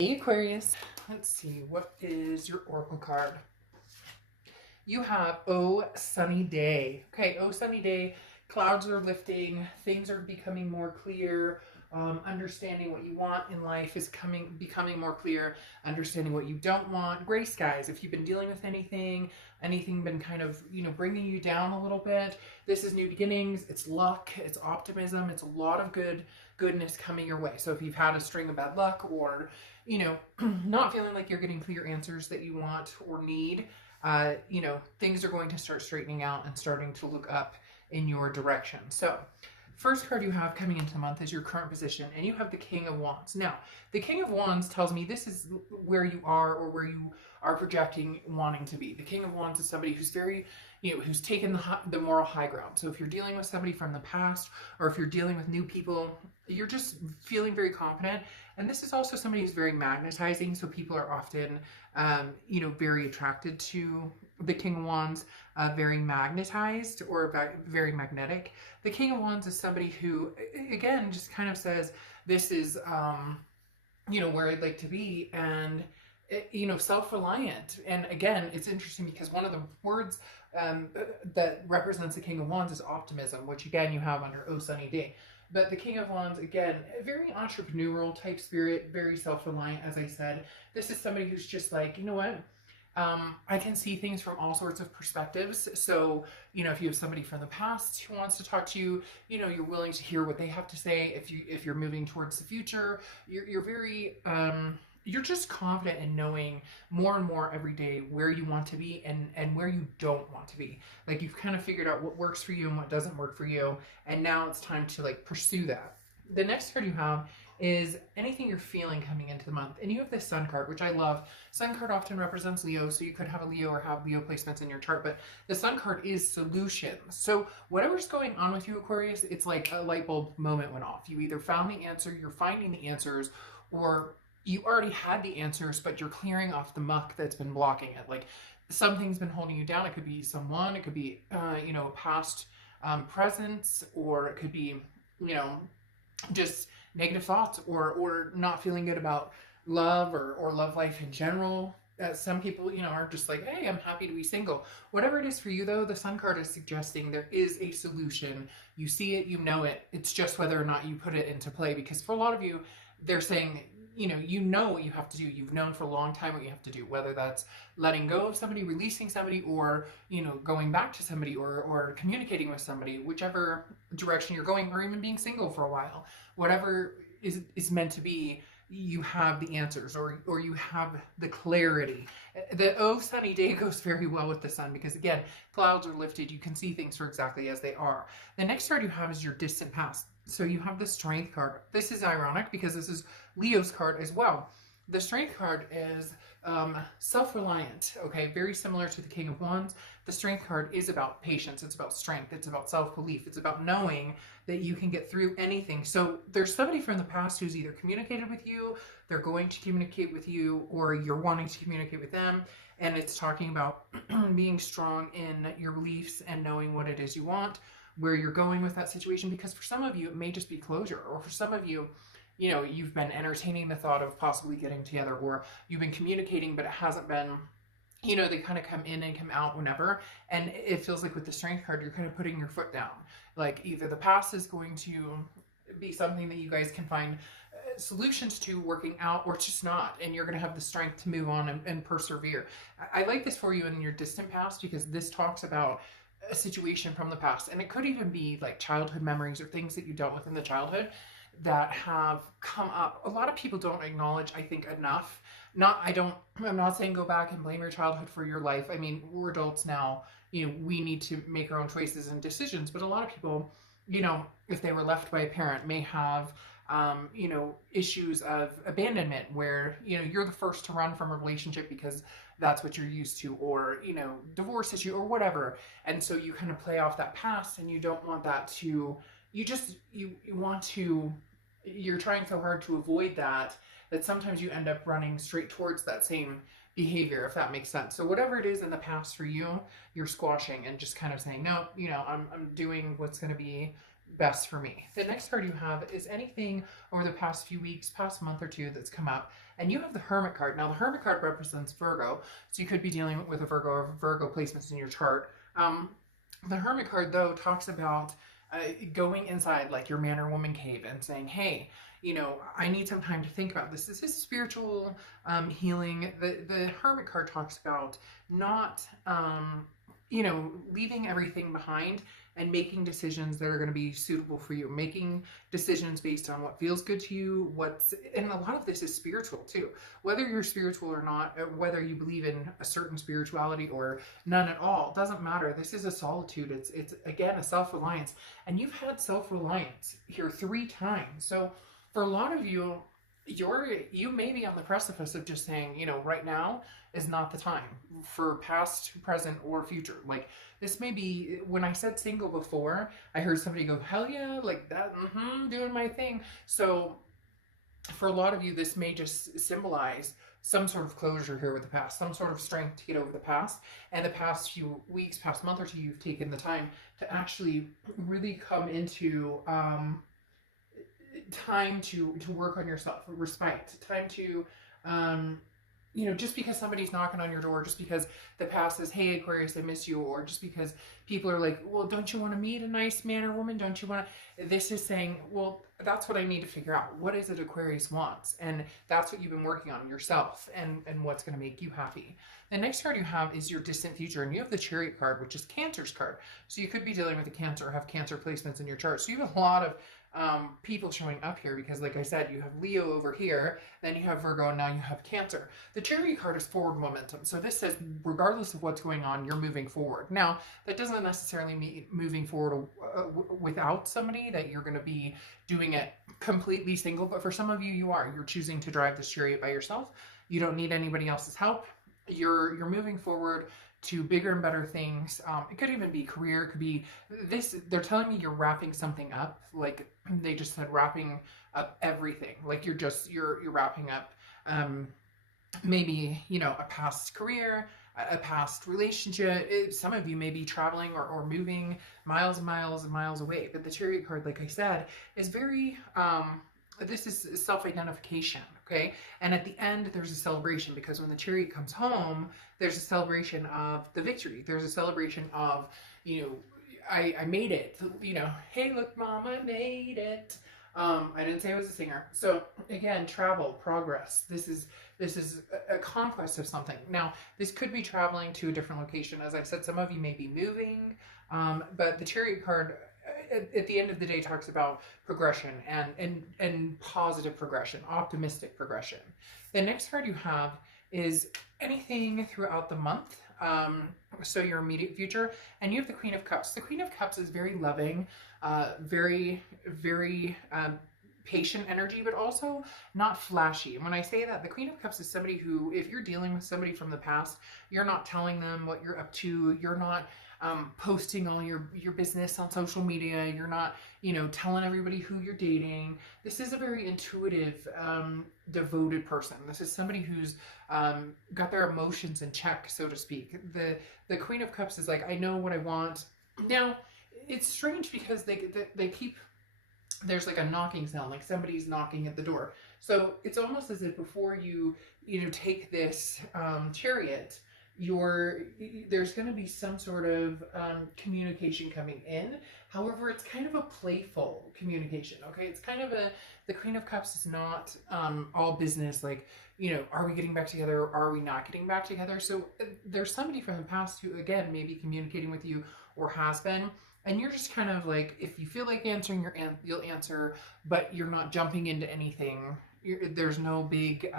Hey Aquarius, let's see, what is your oracle card? You have Oh Sunny Day. Okay, Oh Sunny Day, clouds are lifting, things are becoming more clear, understanding what you want in life is becoming more clear, understanding what you don't want. Gray skies, if you've been dealing with anything been kind of, bringing you down a little bit, this is new beginnings, it's luck, it's optimism, it's a lot of goodness coming your way. So if you've had a string of bad luck or, not feeling like you're getting clear answers that you want or need, things are going to start straightening out and starting to look up in your direction. So first card you have coming into the month is your current position, and you have the King of Wands. Now, the King of Wands tells me this is where you are or where you are projecting wanting to be. The King of Wands is somebody who's very, who's taken the moral high ground. So if you're dealing with somebody from the past or if you're dealing with new people, you're just feeling very confident. And this is also somebody who's very magnetizing. So people are often, very attracted to the King of Wands, very magnetized or very magnetic. The King of Wands is somebody who, again, just kind of says, this is, where I'd like to be, and, self-reliant. And again, it's interesting because one of the words that represents the King of Wands is optimism, which again, you have under Oh Sunny Day. But the King of Wands, again, a very entrepreneurial type spirit, very self-reliant, as I said. This is somebody who's just like, you know what? I can see things from all sorts of perspectives. So, if you have somebody from the past who wants to talk to you, you're willing to hear what they have to say. If you're moving towards the future, you're very, you're just confident in knowing more and more every day where you want to be and where you don't want to be. Like, you've kind of figured out what works for you and what doesn't work for you. And now it's time to pursue that. The next card you have is anything you're feeling coming into the month. And you have this Sun card, which I love. Sun card often represents Leo, so you could have a Leo or have Leo placements in your chart, but the Sun card is solutions. So whatever's going on with you, Aquarius, it's like a light bulb moment went off. You either found the answer, you're finding the answers, or you already had the answers, but you're clearing off the muck that's been blocking it. Like, something's been holding you down. It could be someone, it could be, past presence, or it could be, just negative thoughts or not feeling good about love or love life in general. Some people, are just like, hey, I'm happy to be single. Whatever it is for you, though, the Sun card is suggesting there is a solution. You see it, you know it. It's just whether or not you put it into play. Because for a lot of you, they're saying, you know what you have to do. You've known for a long time what you have to do, whether that's letting go of somebody, releasing somebody, or, going back to somebody or communicating with somebody, whichever direction you're going, or even being single for a while. Whatever is meant to be, you have the answers or you have the clarity. The Oh Sunny Day goes very well with the Sun because, again, clouds are lifted. You can see things for exactly as they are. The next card you have is your distant past. So you have the Strength card. This is ironic because this is Leo's card as well. The Strength card is self-reliant, okay? Very similar to the King of Wands. The Strength card is about patience. It's about strength. It's about self-belief. It's about knowing that you can get through anything. So there's somebody from the past who's either communicated with you, they're going to communicate with you, or you're wanting to communicate with them. And it's talking about being strong in your beliefs and knowing what it is you want, where you're going with that situation. Because for some of you, it may just be closure. Or for some of you, you've been entertaining the thought of possibly getting together, or you've been communicating, but it hasn't been, they kind of come in and come out whenever. And it feels like with the Strength card, you're kind of putting your foot down. Like, either the past is going to be something that you guys can find solutions to working out, or it's just not. And you're going to have the strength to move on and persevere. I like this for you in your distant past because this talks about a situation from the past. And it could even be like childhood memories or things that you dealt with in the childhood that have come up. A lot of people don't acknowledge, I think, enough. I'm not saying go back and blame your childhood for your life. I mean, we're adults now, we need to make our own choices and decisions. But a lot of people, if they were left by a parent, may have, issues of abandonment where, you're the first to run from a relationship because that's what you're used to, or, divorce issue or whatever. And so you kind of play off that past, and you don't want that to, you're trying so hard to avoid that sometimes you end up running straight towards that same behavior, if that makes sense. So whatever it is in the past for you, you're squashing and just kind of saying, no, I'm doing what's going to be best for me. The next card you have is anything over the past few weeks, past month or two that's come up, and you have the Hermit card. Now, the Hermit card represents Virgo, so you could be dealing with a Virgo or Virgo placements in your chart. The Hermit card, though, talks about going inside like your man or woman cave and saying, hey, you know, I need some time to think about this. This is spiritual healing. The Hermit card talks about not, you know, leaving everything behind and making decisions that are going to be suitable for you, making decisions based on what feels good to you, and a lot of this is spiritual too. Whether you're spiritual or not, or whether you believe in a certain spirituality or none at all, doesn't matter. This is a solitude. It's again, a self-reliance. And you've had self-reliance here 3 times. So for a lot of you, you may be on the precipice of just saying, you know, right now is not the time for past, present, or future. Like, this may be, when I said single before, I heard somebody go, hell yeah, like that, doing my thing. So for a lot of you, this may just symbolize some sort of closure here with the past, some sort of strength to get over the past. And the past few weeks, past month or two, you've taken the time to actually really come into time to work on yourself, respite, time to, you know, just because somebody's knocking on your door, just because the past says, hey, Aquarius, I miss you, or just because people are like, well, don't you want to meet a nice man or woman? Don't you want to? This is saying, well, that's what I need to figure out. What is it Aquarius wants? And that's what you've been working on yourself, and what's going to make you happy. The next card you have is your distant future, and you have the Chariot card, which is Cancer's card. So you could be dealing with a Cancer or have Cancer placements in your chart. So you have a lot of people showing up here because, like I said, you have Leo over here, then you have Virgo, and now you have Cancer. The Chariot card is forward momentum. So this says, regardless of what's going on, you're moving forward. Now, that doesn't necessarily mean moving forward without somebody, that you're going to be doing it completely single, but for some of you, you're choosing to drive this Chariot by yourself. You don't need anybody else's help. You're moving forward to bigger and better things. It could even be career. It could be this. They're telling me you're wrapping something up. Like they just said, wrapping up everything. Like you're wrapping up, maybe, you know, a past career, a past relationship. Some of you may be traveling or moving miles and miles and miles away. But the Chariot card, like I said, is very, this is self-identification, okay? And at the end, there's a celebration, because when the Chariot comes home, there's a celebration of the victory. There's a celebration of, you know, I made it. You know, hey, look, Mom, I made it. I didn't say I was a singer. So again, travel, progress. This is a conquest of something. Now, this could be traveling to a different location. As I said, some of you may be moving, but the Chariot card, at the end of the day, talks about progression and positive progression, optimistic progression. The next card you have is anything throughout the month, so your immediate future, and you have the Queen of Cups. The Queen of Cups is very loving, very, very patient energy, but also not flashy. And when I say that, the Queen of Cups is somebody who, if you're dealing with somebody from the past, you're not telling them what you're up to. You're not posting all your business on social media. You're not, you know, telling everybody who you're dating. This is a very intuitive, devoted person. This is somebody who's got their emotions in check, so to speak. The Queen of Cups is like, I know what I want. Now, it's strange because they keep, there's like a knocking sound, like somebody's knocking at the door. So it's almost as if before you take this Chariot, there's going to be some sort of communication coming in. However, it's kind of a playful communication, okay? It's kind of the Queen of Cups is not all business, like, you know, are we getting back together or are we not getting back together? So there's somebody from the past who, again, may be communicating with you or has been, and you're just kind of like, if you feel like answering, you'll answer, but you're not jumping into anything. There's no big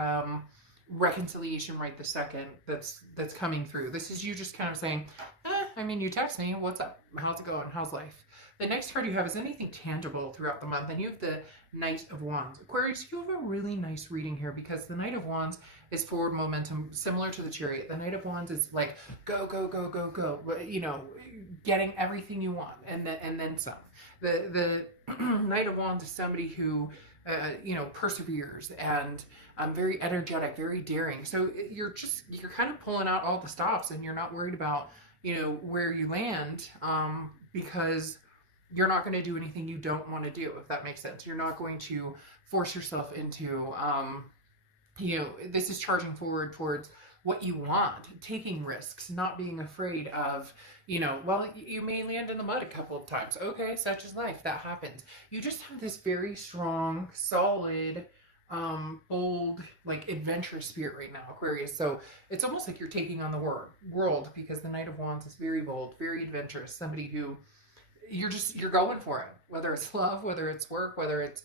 reconciliation right this second that's coming through. This is you just kind of saying, I mean, you text me, what's up? How's it going? How's life? The next card you have is anything tangible throughout the month, and you have the Knight of Wands. Aquarius, you have a really nice reading here because the Knight of Wands is forward momentum, similar to the Chariot. The Knight of Wands is like, go, go, go, go, go, you know, getting everything you want, and then some. The Knight of Wands is somebody who, you know, perseveres and very energetic, very daring. So you're kind of pulling out all the stops, and you're not worried about, you know, where you land, because you're not going to do anything you don't want to do, if that makes sense. You're not going to force yourself into, this is charging forward towards what you want, taking risks, not being afraid of, well, you may land in the mud a couple of times. Okay, such is life. That happens. You just have this very strong, solid, bold, like adventurous spirit right now, Aquarius. So it's almost like you're taking on the world, because the Knight of Wands is very bold, very adventurous, somebody who you're going for it, whether it's love, whether it's work, whether it's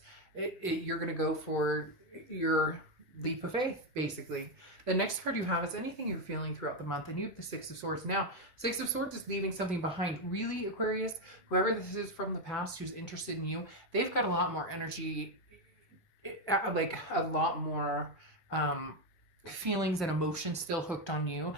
you're going to go for your leap of faith, basically. The next card you have is anything you're feeling throughout the month, and you have the Six of Swords. Now, Six of Swords is leaving something behind. Really, Aquarius, whoever this is from the past who's interested in you, they've got a lot more energy, like a lot more feelings and emotions still hooked on you,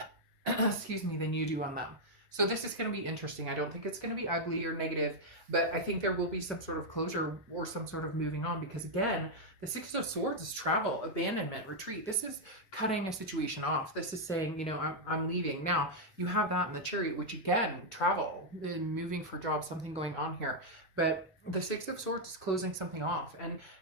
excuse me, than you do on them. So this is going to be interesting. I don't think it's going to be ugly or negative, but I think there will be some sort of closure or some sort of moving on, because again, the Six of Swords is travel, abandonment, retreat. This is cutting a situation off. This is saying, I'm leaving. Now, you have that in the Chariot, which again, travel, moving for jobs, something going on here. But the Six of Swords is closing something off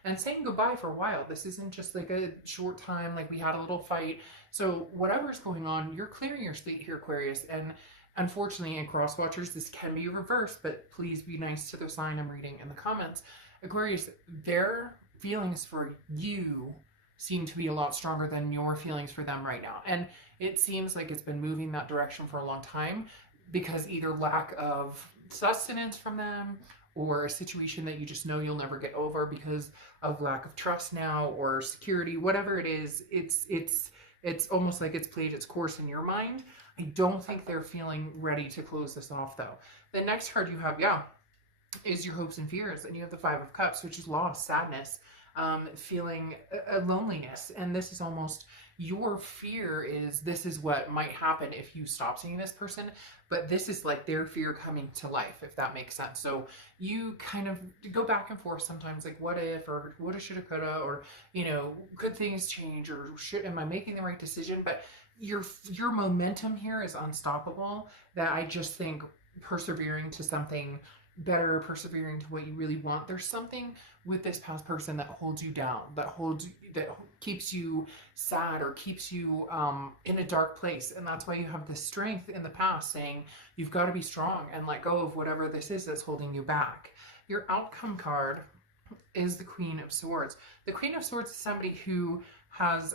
and saying goodbye for a while. This isn't just like a short time, like we had a little fight. So whatever's going on, you're clearing your slate here, Aquarius. And unfortunately, in cross watchers, this can be reversed, but please be nice to the sign I'm reading in the comments. Aquarius, their feelings for you seem to be a lot stronger than your feelings for them right now. And it seems like it's been moving that direction for a long time, because either lack of sustenance from them, or a situation that you just know you'll never get over because of lack of trust now, or security, whatever it is, it's almost like it's played its course in your mind. I don't think they're feeling ready to close this off, though. The next card you have, is your hopes and fears, and you have the Five of Cups, which is loss, sadness, feeling a loneliness. And this is almost your fear is this is what might happen if you stop seeing this person, but this is like their fear coming to life, if that makes sense. So you kind of go back and forth sometimes, like what if, or woulda, shoulda, coulda, or could things change, or am I making the right decision? But your momentum here is unstoppable, that I just think persevering to something better, persevering to what you really want. There's something with this past person that holds you down, that keeps you sad, or keeps you in a dark place. And that's why you have this strength in the past saying you've got to be strong and let go of whatever this is that's holding you back. Your outcome card is the Queen of Swords. The Queen of Swords is somebody who has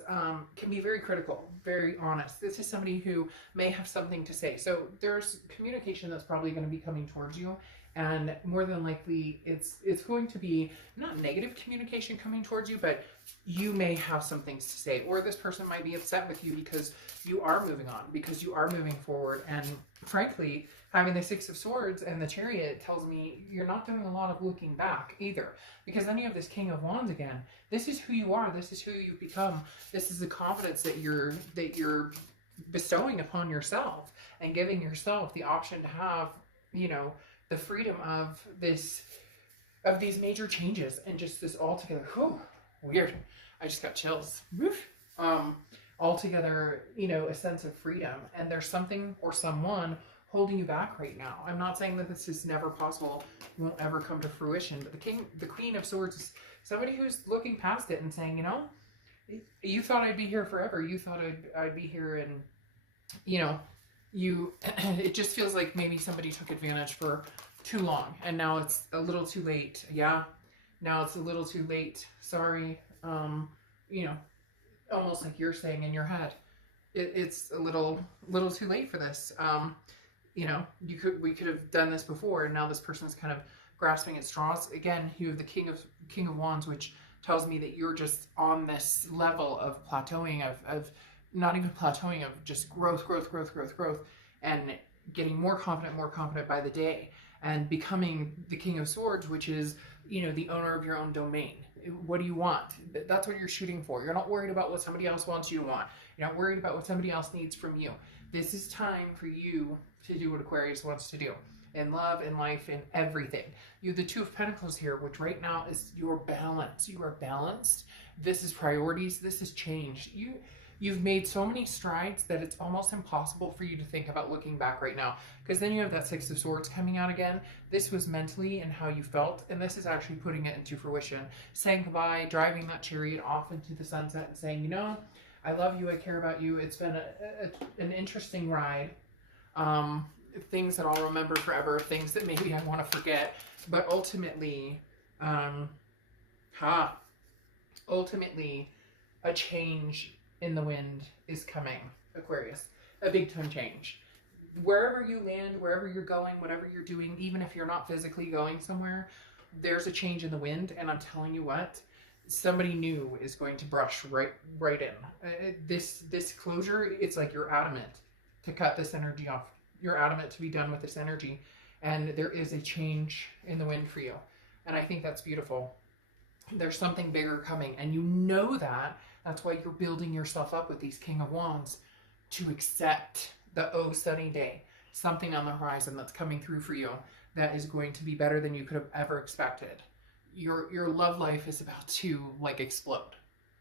can be very critical, very honest. This is somebody who may have something to say. So there's communication that's probably going to be coming towards you, and more than likely it's going to be not negative communication coming towards you, but you may have some things to say, or this person might be upset with you because you are moving on, because you are moving forward. And frankly, having the Six of Swords and the Chariot tells me you're not doing a lot of looking back either, because then you have this King of Wands again. This is who you are. This is who you've become. This is the confidence that you're bestowing upon yourself, and giving yourself the option to have, the freedom of these major changes, and just this altogether, weird. I just got chills. Altogether, a sense of freedom. And there's something or someone holding you back right now. I'm not saying that this is never possible, won't ever come to fruition, but the Queen of Swords is somebody who's looking past it and saying, you thought I'd be here forever. You thought I'd be here, and it just feels like maybe somebody took advantage for too long, and now it's a little too late. Now it's a little too late. Sorry. Almost like you're saying in your head, it's a little too late for this. We could have done this before, and now this person's kind of grasping at straws. Again, you have the King of Wands, which tells me that you're just on this level of plateauing, of not even plateauing, of just growth, and getting more confident by the day, and becoming the King of Swords, which is, the owner of your own domain. What do you want? That's what you're shooting for. You're not worried about what somebody else wants you to want. You're not worried about what somebody else needs from you. This is time for you to do what Aquarius wants to do. In love, in life, in everything. You have the Two of Pentacles here, which right now is your balance. You are balanced. This is priorities. This is change. You've made so many strides that it's almost impossible for you to think about looking back right now, because then you have that Six of Swords coming out again. This was mentally and how you felt, and this is actually putting it into fruition, saying goodbye, driving that chariot off into the sunset and saying, you know, I love you, I care about you. It's been an interesting ride. Things that I'll remember forever, things that maybe I want to forget, but ultimately, ultimately, a change in the wind is coming, Aquarius. A big time change. Wherever you land, wherever you're going, whatever you're doing, even if you're not physically going somewhere, there's a change in the wind, and I'm telling you what, somebody new is going to brush right in. This closure, it's like you're adamant to cut this energy off. You're adamant to be done with this energy, and there is a change in the wind for you, and I think that's beautiful. There's something bigger coming, and you know that. That's why you're building yourself up with these King of Wands to accept the sunny day, something on the horizon that's coming through for you that is going to be better than you could have ever expected. Your love life is about to like explode.